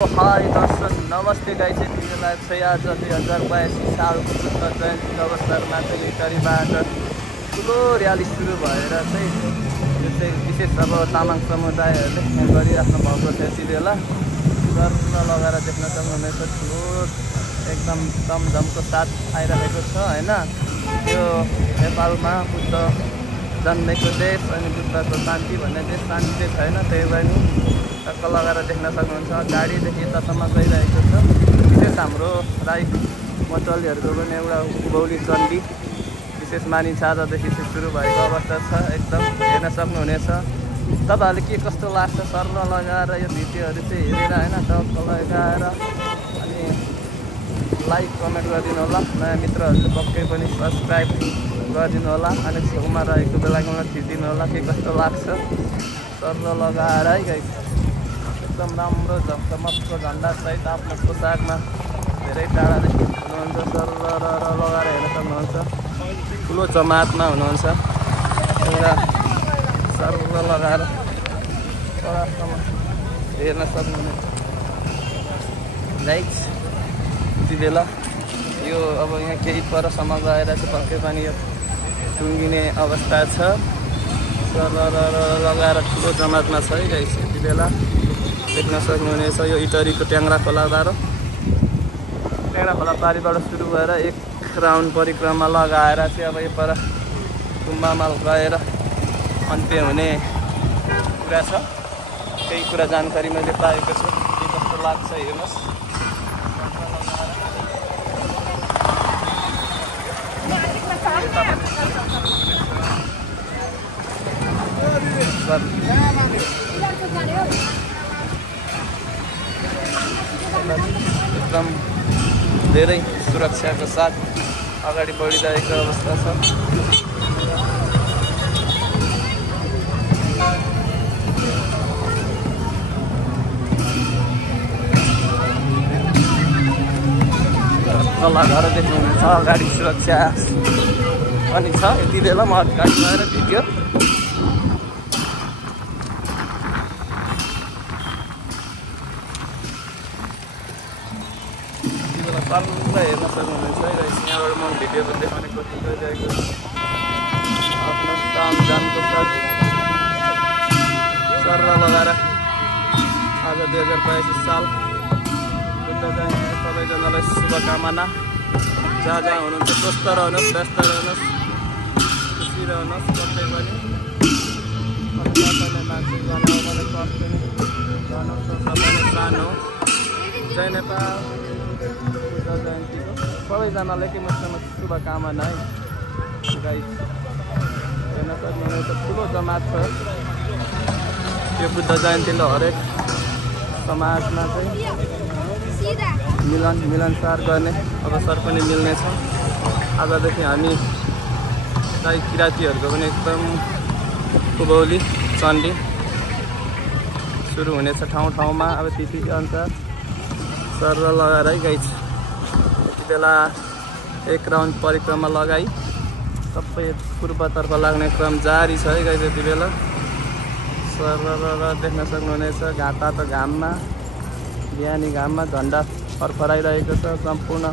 High दर्शक नमस्ते guys, यति बेला चाहिँ आज 2082 सालको बुद्ध जयन्तीको अवसरमा चाहिँ भितरीबाट ठुलो र्याली सुरु भएर चाहिँ यो चाहिँ विशेष अब तामाङ समुदायहरूले गरिराख्नु भएको छ। यति बेला गर्न लगाएर देख्न सक्नुहुनेछ, ठुलो एकदम धमधमको साथ आइरहेको छ हैन। यो नेपालमा बुद्ध जन्मेको देश अनि बुद्धको शान्ति भन्ने देश, शान्ति चाहिँ छैन, त्यही भएर टक्क लगाएर देख्न सक्नुहुन्छ। गाडीदेखि यतासम्म गइरहेको छ। विशेष हाम्रो राई मचौलीहरूको पनि एउटा उभौली चण्डी विशेष मानिन्छ। आजदेखि चाहिँ सुरु भएको अवस्था छ, एकदम हेर्न सक्नुहुनेछ। तपाईँहरूले के कस्तो लाग्छ सर्न लगाएर यो भिडियोहरू चाहिँ हेरेर होइन, टक्क लगाएर अनि लाइक कमेन्ट गरिदिनु होला। नयाँ मित्रहरूले पक्कै पनि सब्सक्राइब गरिदिनु होला अनि छेउमा रहेको बेलायकनलाई थिचिदिनु होला। के कस्तो लाग्छ सर्न लगाएर है गाइस। एकदम राम्रो झकझमक्क झन्डासहित आफ्नो पोसाकमा धेरै टाढादेखि हुनुहुन्छ। सर लगाएर हेर्न सक्नुहुन्छ, ठुलो जमातमा हुनुहुन्छ। एउटा सर लगाएर तलसम्म हेर्न सक्नुहुनेछ गाइस। यति बेला यो अब यहाँ केही परसम्म गएर चाहिँ पक्कै पनि यो टुङ्गिने अवस्था छ। सर लगाएर ठुलो जमातमा छ है गाइस। यति बेला देख्न सक्नुहुनेछ यो इटरीको ट्याङ्ग्रा खोलाबाट सुरु भएर एक राउन्ड परिक्रमा लगाएर चाहिँ अब यो पर गुम्बामा गएर अन्त्य हुने कुरा छ। केही कुरा जानकारी मैले पाएको छु, के कस्तो लाग्छ हेर्नुहोस्। एकदम धेरै सुरक्षाको साथ अगाडि बढिरहेको अवस्था छ। लगाएर देख्नुहुनेछ अगाडि सुरक्षा पनि छ। यति बेला म अगाडि गएर भिडियो हेर्न सक्नुहुनेछ है। यहाँबाट म भिडियोहरू देखाउने कोसिस गरिरहेको छु। आफ्नो काम जानको साथ सर लगाएर आज 2082 साल बुद्ध जयन्ती सबैजनालाई शुभकामना। जहाँ जहाँ हुनुहुन्छ स्वस्थ रहनुहोस्, व्यस्त रहनुहोस्, खुसी रहनुहोस्। पक्कै पनि सबैले मान्छे जनाउने पर्दैन, सबैले सानो। जय नेपाल। बुद्ध जयन्तीको सबैजनालाई के मसँग शुभकामना है गाइस। हेर्न सक्नुहुनेछ ठुलो जमात छ। यो बुद्ध जयन्तीले हरेक समाजमा चाहिँ मिलनसार गर्ने अवसर पनि मिल्नेछ। आजदेखि हामी राई किराँतीहरूको पनि एकदम उभौली चण्डी सुरु हुनेछ ठाउँ ठाउँमा। अब तिथि अनुसार सर लगाएर है गाइस। यति बेला एक राउन्ड परिक्रमा लगाई सबै पूर्वतर्फ लाग्ने क्रम जारी छ है गाइस। यति बेला सर देख्न सक्नुहुनेछ घाटा त घाममा, बिहानी घाममा झन्डा फरफराइरहेको छ। सम्पूर्ण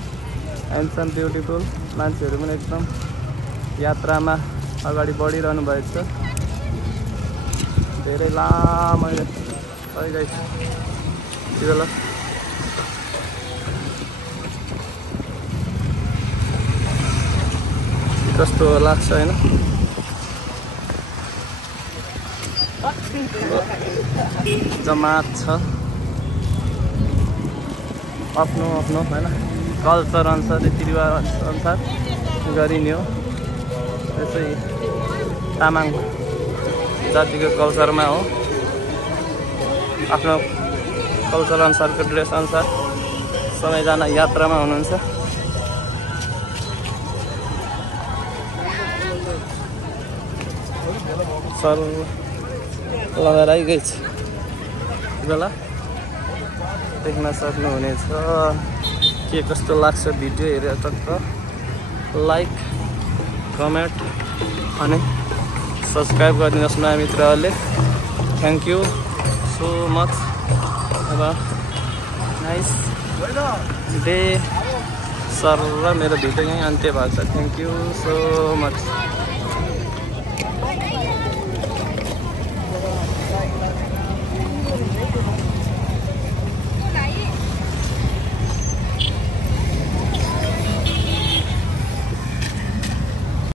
ह्यान्डसम ब्युटिफुल मान्छेहरू पनि एकदम यात्रामा अगाडि बढिरहनु भएको छ। धेरै लामो है गाइस। यति बेला कस्तो लाग्छ होइन। जमात छ, आफ्नो आफ्नो होइन कल्चर अनुसार, रीतिरिवाज अनुसार गरिने हो। त्यसै तामाङ जातिको कल्चरमा हो, आफ्नो कल्चर अनुसारको ड्रेस अनुसार सबैजना यात्रामा हुनुहुन्छ। सर लगाएर आइगएछ। बेला देख्न सक्नुहुनेछ के कस्तो लाग्छ भिडियो हेरेर। टक्क लाइक कमेन्ट अनि सब्सक्राइब गरिदिनुहोस् नयाँ मित्रहरूले। Thank you so much. अब नाइस डे सर र मेरो भिडियो यहीँ अन्त्य भएको छ। Thank you so much.